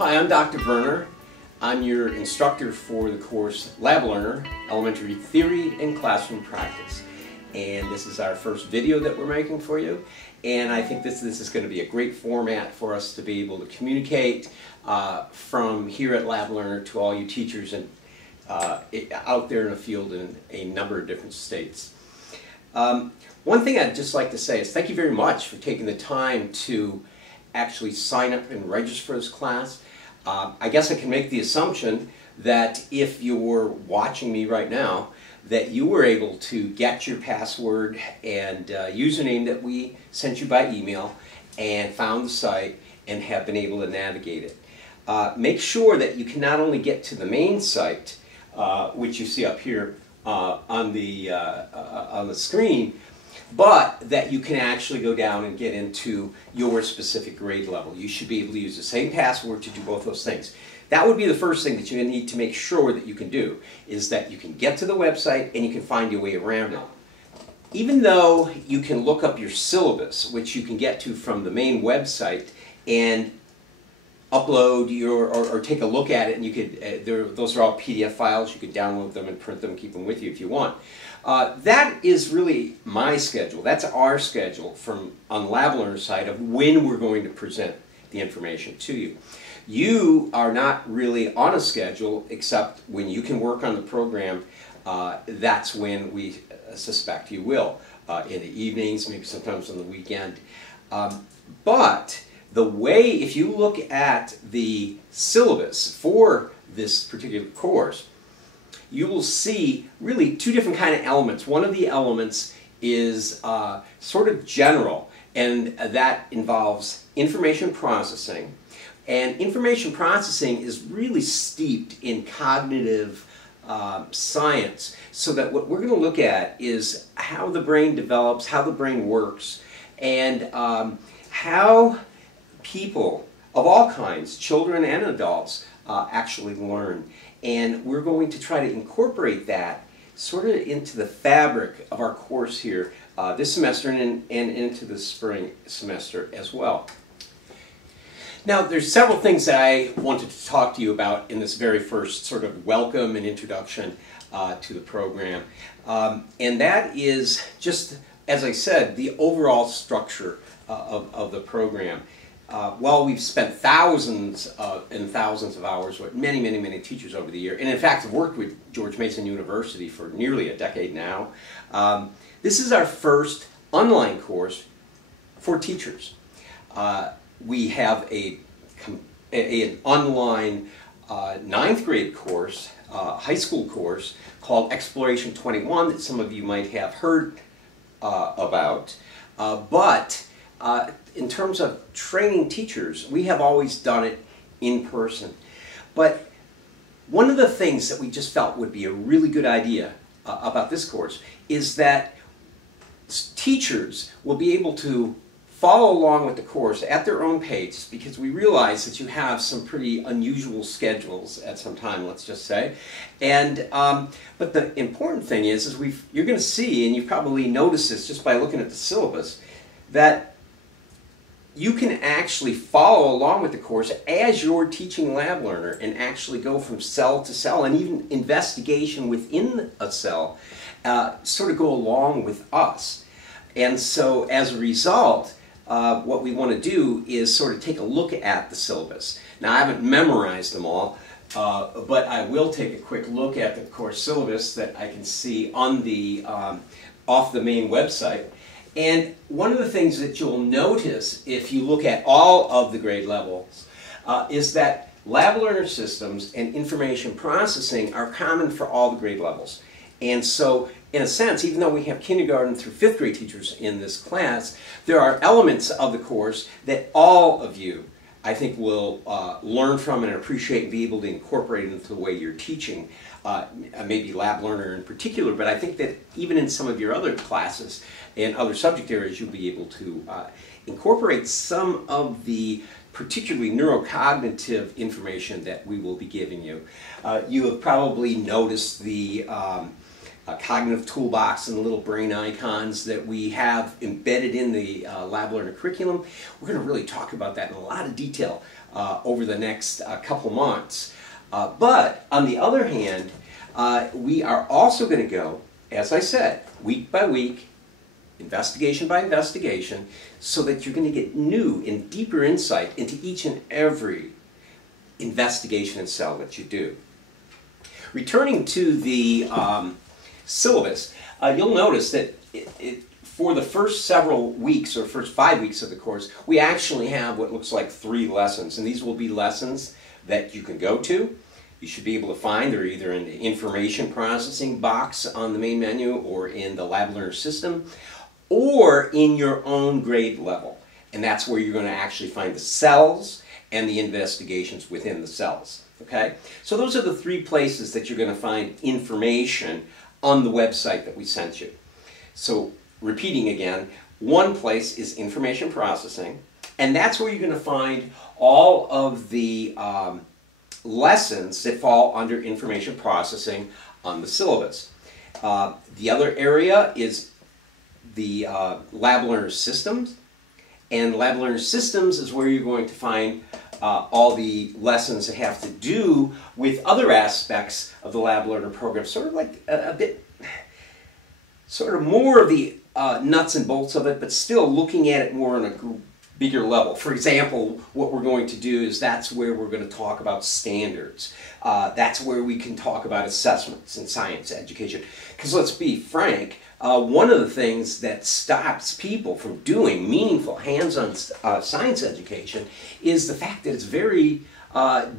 Hi, I'm Dr. Werner. I'm your instructor for the course LabLearner, Elementary Theory and Classroom Practice. And this is our first video that we're making for you. And I think this is going to be a great format for us to be able to communicate from here at LabLearner to all you teachers and out there in the field in a number of different states. One thing I'd just like to say is thank you very much for taking the time to actually sign up and register for this class. I guess I can make the assumption that if you're watching me right now, that you were able to get your password and username that we sent you by email and found the site and have been able to navigate it. Make sure that you can not only get to the main site, which you see up here on the screen, but that you can actually go down and get into your specific grade level. You should be able to use the same password to do both those things. That would be the first thing that you need to make sure that you can do, is that you can get to the website and you can find your way around it. Even though you can look up your syllabus, which you can get to from the main website, and upload your, or take a look at it, and you could, those are all PDF files, you could download them and print them, keep them with you if you want. That is really my schedule. That's our schedule on the LabLearner's side of when we're going to present the information to you. You are not really on a schedule, except when you can work on the program. That's when we suspect you will. In the evenings, maybe sometimes on the weekend. But the way, if you look at the syllabus for this particular course, you will see really two different kind of elements. One of the elements is sort of general, and that involves information processing. And information processing is really steeped in cognitive science, so that what we're going to look at is how the brain develops, how the brain works, and how people of all kinds, children and adults, actually learn. And we're going to try to incorporate that sort of into the fabric of our course here this semester and into the spring semester as well. Now, there's several things that I wanted to talk to you about in this very first sort of welcome and introduction to the program. And that is just, as I said, the overall structure of the program. While we've spent thousands and thousands of hours with many teachers over the year, and in fact have worked with George Mason University for nearly a decade now, this is our first online course for teachers. We have an online 9th grade course, high school course, called Exploration 21 that some of you might have heard about. But in terms of training teachers, we have always done it in person. But one of the things that we just felt would be a really good idea about this course is that teachers will be able to follow along with the course at their own pace, because we realize that you have some pretty unusual schedules at some time, let's just say. And but the important thing is you're going to see, and you've probably noticed this just by looking at the syllabus, that you can actually follow along with the course as you're teaching LabLearner and actually go from cell to cell, and even investigation within a cell sort of go along with us. And so as a result, what we want to do is sort of take a look at the syllabus. Now, I haven't memorized them all, but I will take a quick look at the course syllabus that I can see on the off the main website. And one of the things that you'll notice if you look at all of the grade levels is that LabLearner systems and information processing are common for all the grade levels. And so, in a sense, even though we have kindergarten through 5th grade teachers in this class, there are elements of the course that all of you, I think, will learn from and appreciate and be able to incorporate into the way you're teaching, maybe LabLearner in particular, but I think that even in some of your other classes and other subject areas, you'll be able to incorporate some of the particularly neurocognitive information that we will be giving you. You have probably noticed the cognitive toolbox and the little brain icons that we have embedded in the LabLearner curriculum. We're going to really talk about that in a lot of detail over the next couple months. But on the other hand, we are also going to go, as I said, week by week, investigation by investigation, so that you're going to get new and deeper insight into each and every investigation and cell that you do. Returning to the syllabus, you'll notice that for the first several weeks, or first 5 weeks of the course, we actually have what looks like 3 lessons, and these will be lessons that you can go to. You should be able to find. They're either in the information processing box on the main menu, or in the LabLearner system, or in your own grade level. And that's where you're going to actually find the cells and the investigations within the cells. Okay? So those are the 3 places that you're going to find information on the website that we sent you. So repeating again, one place is information processing, and that's where you're going to find all of the lessons that fall under information processing on the syllabus. The other area is the LabLearner's systems, and LabLearner's systems is where you're going to find all the lessons that have to do with other aspects of the LabLearner program, sort of like a bit, sort of more of the nuts and bolts of it, but still looking at it more on a bigger level. For example, what we're going to do is that's where we're going to talk about standards. That's where we can talk about assessments in science education. Because let's be frank, one of the things that stops people from doing meaningful hands-on science education is the fact that it's very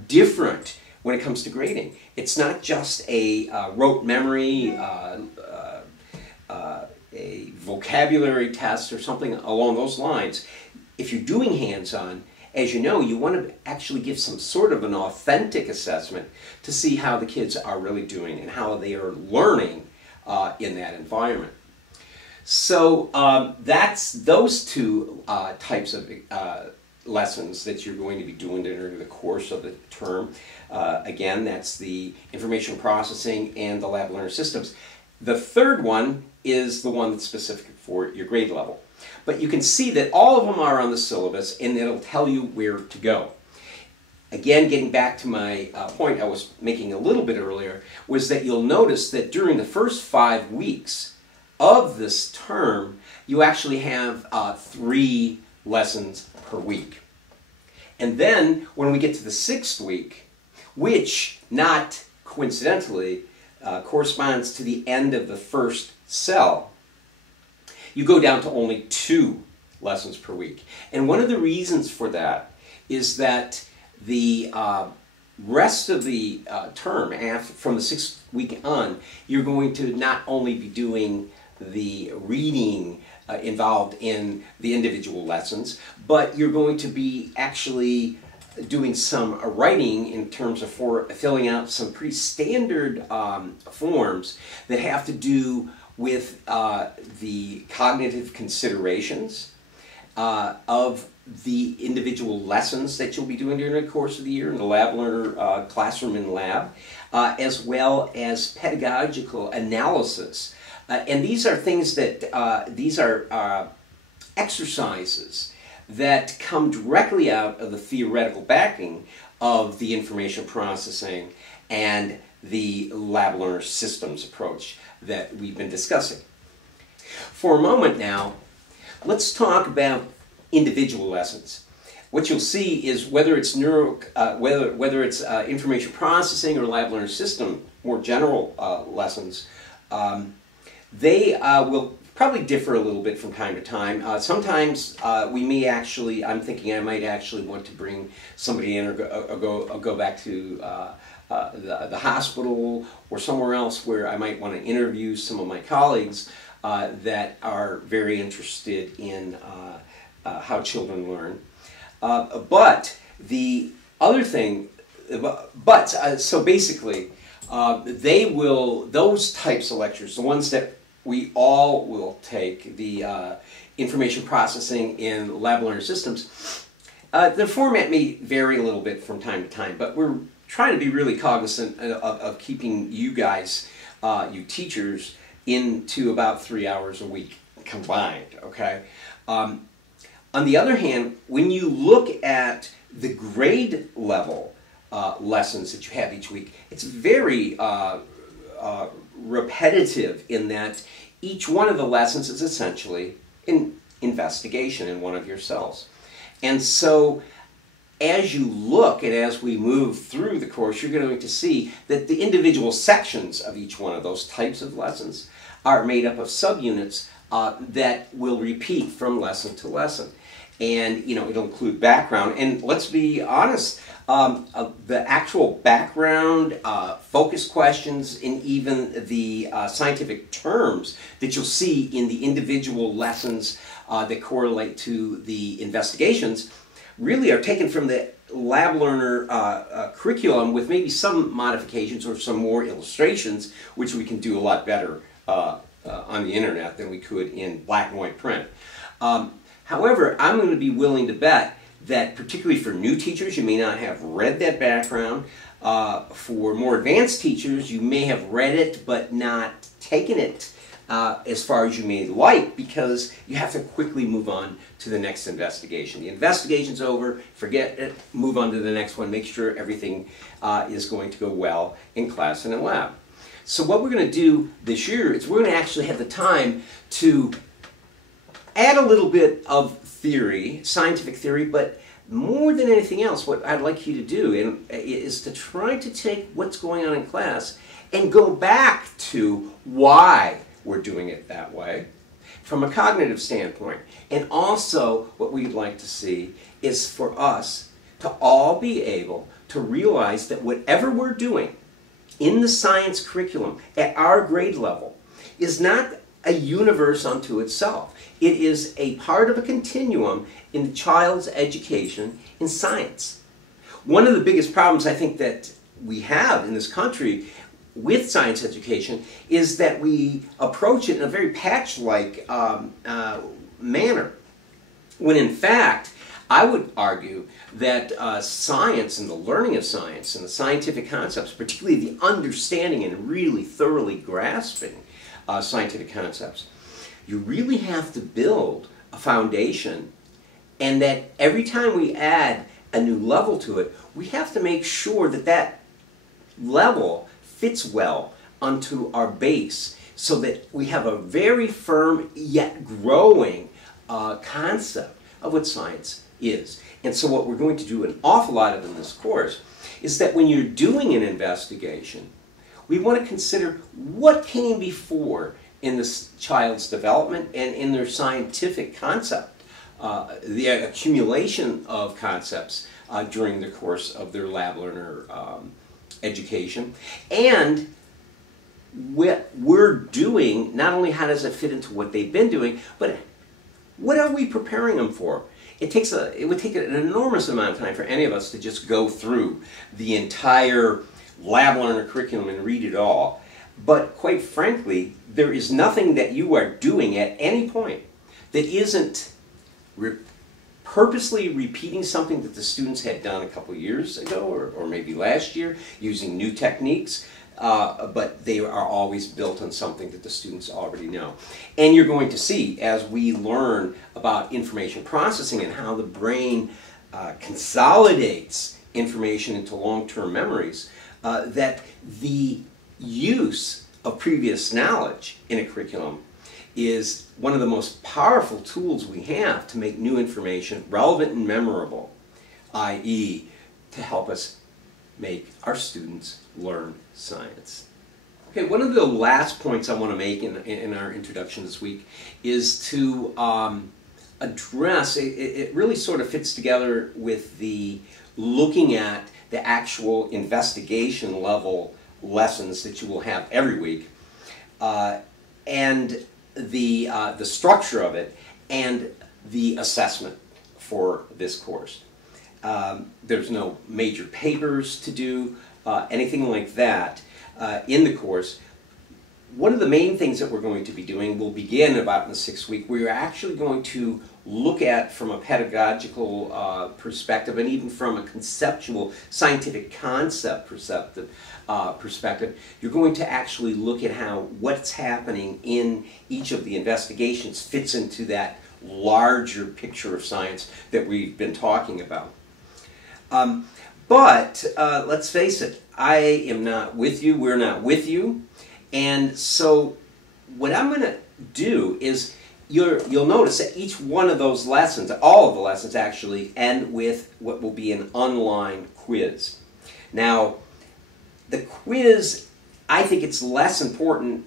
different when it comes to grading. It's not just a rote memory, a vocabulary test or something along those lines. If you're doing hands-on, as you know, you want to actually give some sort of an authentic assessment to see how the kids are really doing and how they are learning in that environment. So that's those 2 types of lessons that you're going to be doing during the course of the term. Again, that's the information processing and the LabLearner systems. The third one is the one that's specific for your grade level. But you can see that all of them are on the syllabus, and it'll tell you where to go. Again, getting back to my point I was making a little bit earlier, was that you'll notice that during the first 5 weeks of this term, you actually have 3 lessons per week. And then when we get to the 6th week, which not coincidentally corresponds to the end of the first cell, you go down to only 2 lessons per week. And one of the reasons for that is that the rest of the term, from the 6th week on, you're going to not only be doing the reading involved in the individual lessons, but you're going to be actually doing some writing in terms of filling out some pretty standard forms that have to do with the cognitive considerations of the individual lessons that you'll be doing during the course of the year in the LabLearner classroom and lab, as well as pedagogical analysis. And these are things that, these are exercises that come directly out of the theoretical backing of the information processing and the LabLearner systems approach that we've been discussing. For a moment now, let's talk about individual lessons. What you'll see is whether it's information processing or LabLearner system, more general lessons, they will probably differ a little bit from time to time. Sometimes we may actually, I'm thinking I might actually want to bring somebody in or go back to the hospital or somewhere else where I might want to interview some of my colleagues that are very interested in how children learn. But the other thing, so basically, those types of lectures, the ones that we all will take, the information processing in LabLearner systems, the format may vary a little bit from time to time, but we're trying to be really cognizant of keeping you guys, you teachers, into about 3 hours a week combined, okay? On the other hand, when you look at the grade level lessons that you have each week, it's very repetitive in that each one of the lessons is essentially an investigation in one of your cells. And so as you look and as we move through the course, you're going to see that the individual sections of each one of those types of lessons are made up of subunits that will repeat from lesson to lesson. And, you know, it'll include background. And let's be honest, the actual background, focus questions, and even the scientific terms that you'll see in the individual lessons that correlate to the investigations really are taken from the LabLearner curriculum with maybe some modifications or some more illustrations, which we can do a lot better on the internet than we could in black and white print. However, I'm going to be willing to bet that particularly for new teachers, you may not have read that background. For more advanced teachers, you may have read it but not taken it as far as you may like, because you have to quickly move on to the next investigation. The investigation's over, forget it, move on to the next one, make sure everything is going to go well in class and in lab. So what we're going to do this year is we're going to actually have the time to add a little bit of theory, scientific theory, but more than anything else, what I'd like you to do is to try to take what's going on in class and go back to why we're doing it that way from a cognitive standpoint. And also what we'd like to see is for us to all be able to realize that whatever we're doing in the science curriculum at our grade level is not a universe unto itself. It is a part of a continuum in the child's education in science. One of the biggest problems I think that we have in this country with science education is that we approach it in a very patch-like manner, when in fact I would argue that science and the learning of science and the scientific concepts, particularly the understanding and really thoroughly grasping scientific concepts, you really have to build a foundation, and that every time we add a new level to it, we have to make sure that that level fits well onto our base so that we have a very firm yet growing concept of what science is. And so what we're going to do an awful lot of in this course is that when you're doing an investigation, we want to consider what came before in this child's development and in their scientific concept, the accumulation of concepts during the course of their LabLearner education, and what we're doing, not only how does it fit into what they've been doing, but what are we preparing them for? It would take an enormous amount of time for any of us to just go through the entire LabLearner curriculum and read it all. But quite frankly, there is nothing that you are doing at any point that isn't purposely repeating something that the students had done a couple years ago or maybe last year, using new techniques, but they are always built on something that the students already know. And you're going to see, as we learn about information processing and how the brain consolidates information into long-term memories, that the use of previous knowledge in a curriculum is one of the most powerful tools we have to make new information relevant and memorable, i.e. to help us make our students learn science. Okay, one of the last points I want to make in our introduction this week is to address, it really sort of fits together with the looking at the actual investigation level lessons that you will have every week, and the structure of it and the assessment for this course. There's no major papers to do, anything like that in the course. One of the main things that we're going to be doing will begin about in the 6th week. We're actually going to look at, from a pedagogical perspective and even from a conceptual scientific concept perspective, you're going to actually look at how what's happening in each of the investigations fits into that larger picture of science that we've been talking about. But let's face it, I am not with you, we're not with you, and so what I'm going to do is you'll notice that each one of those lessons, all of the lessons actually, end with what will be an online quiz. Now, the quiz, I think it's less important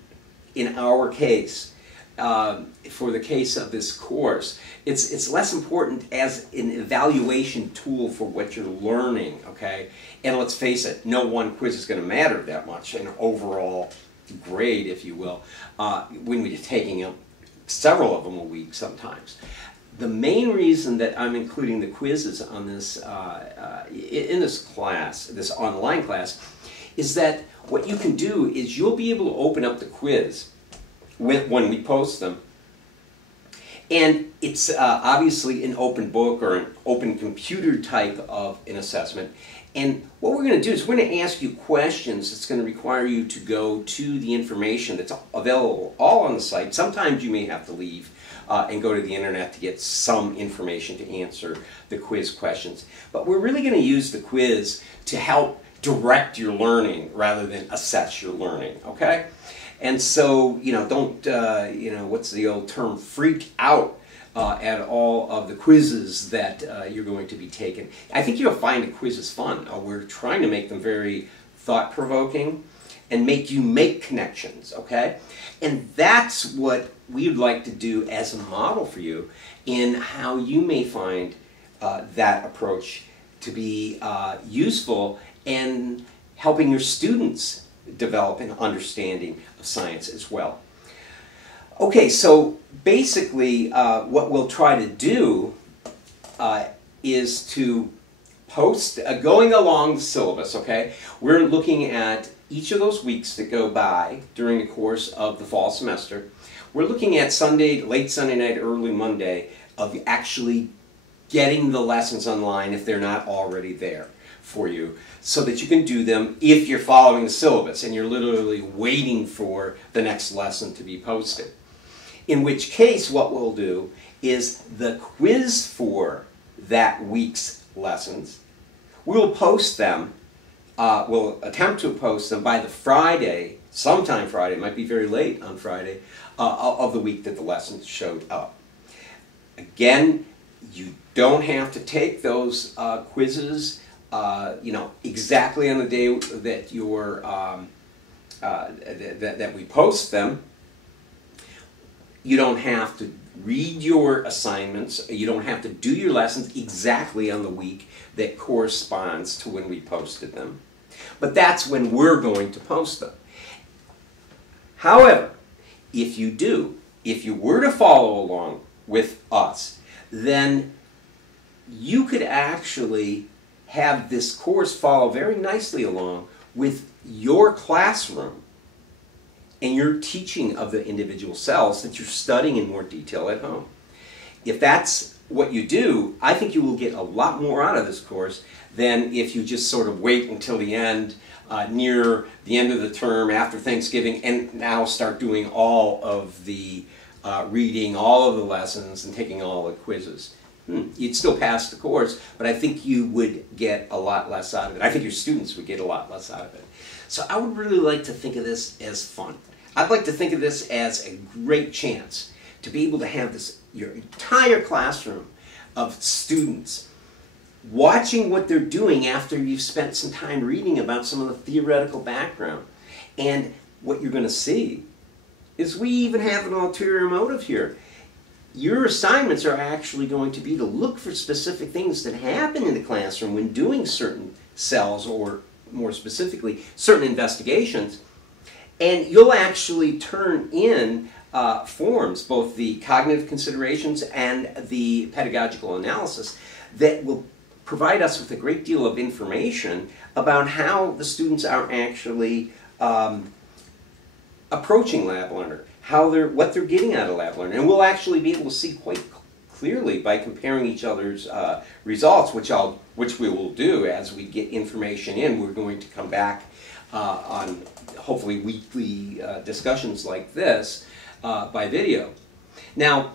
in our case, for the case of this course. It's less important as an evaluation tool for what you're learning, okay? And let's face it, no one quiz is going to matter that much, an overall grade, if you will, when we're taking several of them a week sometimes. The main reason that I'm including the quizzes on this, in this class, this online class, is that what you can do is you'll be able to open up the quiz when we post them. And it's obviously an open book or an open computer type of an assessment. And what we're going to do is we're going to ask you questions that's going to require you to go to the information that's available all on the site. Sometimes you may have to leave and go to the internet to get some information to answer the quiz questions. But we're really going to use the quiz to help direct your learning rather than assess your learning, okay? And so, don't, what's the old term, freak out at all of the quizzes that you're going to be taking. I think you'll find the quizzes fun. We're trying to make them very thought-provoking and make you make connections, okay? And that's what we'd like to do as a model for you in how you may find that approach to be useful and helping your students develop an understanding of science as well. Okay, so basically what we'll try to do is to post, going along the syllabus, okay? We're looking at each of those weeks that go by during the course of the fall semester. We're looking at Sunday, late Sunday night, early Monday, of actually getting the lessons online if they're not already there for you, so that you can do them if you're following the syllabus and you're literally waiting for the next lesson to be posted. In which case, what we'll do is the quiz for that week's lessons, we'll post them, we'll attempt to post them by the Friday, sometime Friday, it might be very late on Friday, of the week that the lessons showed up. Again, you don't have to take those quizzes exactly on the day that you're that we post them. You don't have to read your assignments. You don't have to do your lessons exactly on the week that corresponds to when we posted them. But that's when we're going to post them. However, if you do, if you were to follow along with us, then you could actually have this course follow very nicely along with your classroom and your teaching of the individual cells that you're studying in more detail at home. If that's what you do, I think you will get a lot more out of this course than if you just sort of wait until the end, near the end of the term, after Thanksgiving, and now start doing all of the reading, all of the lessons, and taking all the quizzes. You'd still pass the course, but I think you would get a lot less out of it. I think your students would get a lot less out of it. So I would really like to think of this as fun. I'd like to think of this as a great chance to be able to have this, your entire classroom of students watching what they're doing after you've spent some time reading about some of the theoretical background. And what you're going to see is we even have an ulterior motive here. Your assignments are actually going to be to look for specific things that happen in the classroom when doing certain cells, or more specifically, certain investigations. And you'll actually turn in forms, both the cognitive considerations and the pedagogical analysis, that will provide us with a great deal of information about how the students are actually approaching LabLearner, what they're getting out of LabLearner. And we'll actually be able to see quite clearly by comparing each other's results, which we will do as we get information in. We're going to come back on hopefully weekly discussions like this by video. Now,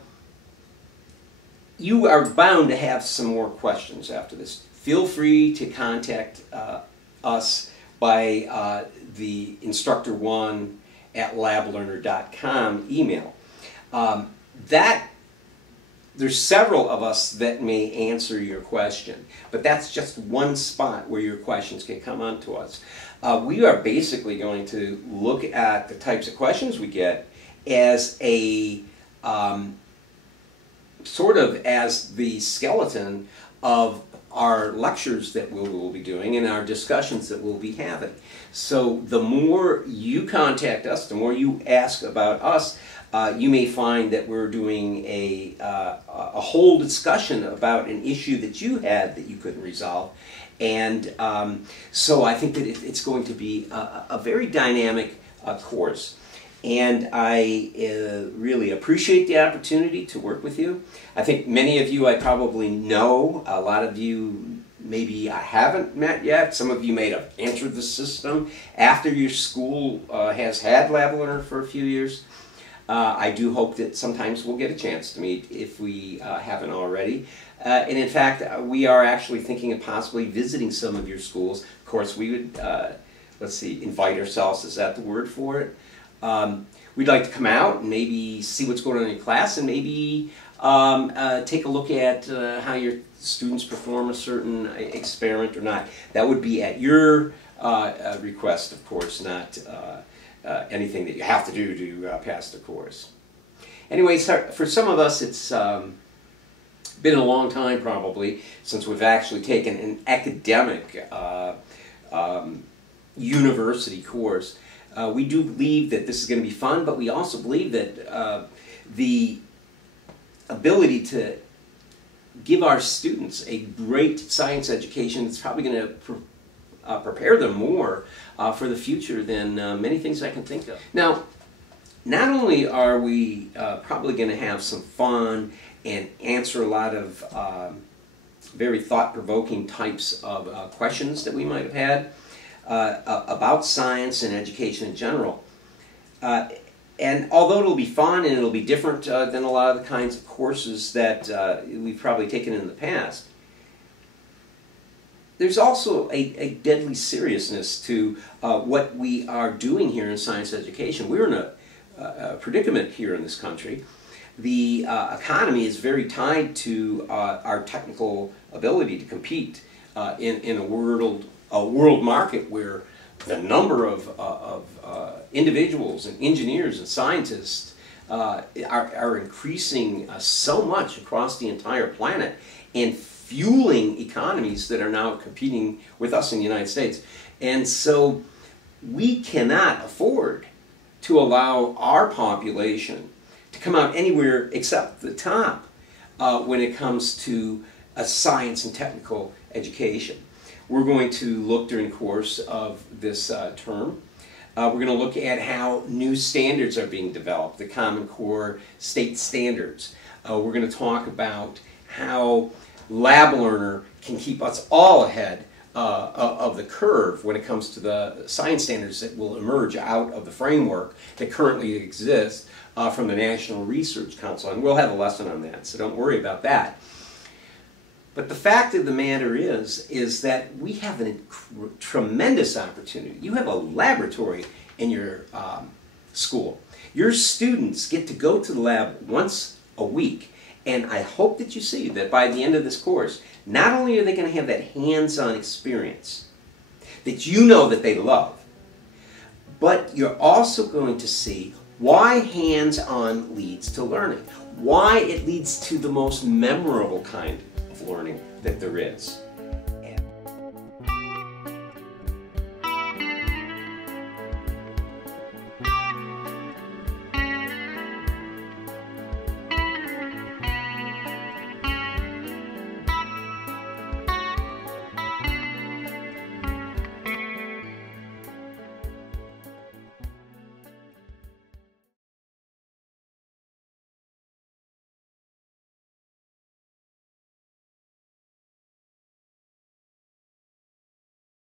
you are bound to have some more questions after this. Feel free to contact us by the instructor1@lablearner.com email. There's several of us that may answer your question, but that's just one spot where your questions can come onto us. We are basically going to look at the types of questions we get as a sort of as the skeleton of our lectures that we will be doing and our discussions that we'll be having. So the more you contact us, the more you ask about us, you may find that we're doing a whole discussion about an issue that you had that you couldn't resolve. And so I think that it's going to be a very dynamic course. And I really appreciate the opportunity to work with you. I think many of you I probably know. A lot of you maybe I haven't met yet. Some of you may have entered the system after your school has had LabLearner for a few years. I do hope that sometimes we'll get a chance to meet if we haven't already. And in fact, we are actually thinking of possibly visiting some of your schools. Of course, we would, let's see, invite ourselves, is that the word for it? We'd like to come out and maybe see what's going on in your class and maybe take a look at how your students perform a certain experiment or not. That would be at your request, of course, not anything that you have to do to pass the course. Anyway, so for some of us it's been a long time probably since we've actually taken an academic university course. We do believe that this is going to be fun, but we also believe that the ability to give our students a great science education is probably going to prepare them more for the future than many things I can think of. Now, not only are we probably going to have some fun and answer a lot of very thought-provoking types of questions that we might have had about science and education in general. And although it'll be fun and it'll be different than a lot of the kinds of courses that we've probably taken in the past, there's also a deadly seriousness to what we are doing here in science education. We're in a predicament here in this country. The economy is very tied to our technical ability to compete in a world market where the number of individuals and engineers and scientists are increasing so much across the entire planet and fueling economies that are now competing with us in the United States. And so we cannot afford to allow our population to come out anywhere except the top when it comes to a science and technical education. We're going to look during the course of this term. We're going to look at how new standards are being developed, the Common Core state standards. We're going to talk about how LabLearner can keep us all ahead of the curve when it comes to the science standards that will emerge out of the framework that currently exists from the National Research Council. And we'll have a lesson on that, so don't worry about that. But the fact of the matter is that we have a tremendous opportunity. You have a laboratory in your school. Your students get to go to the lab once a week. And I hope that you see that by the end of this course, not only are they going to have that hands-on experience that you know that they love, but you're also going to see why hands-on leads to learning, why it leads to the most memorable kind of learning that there is.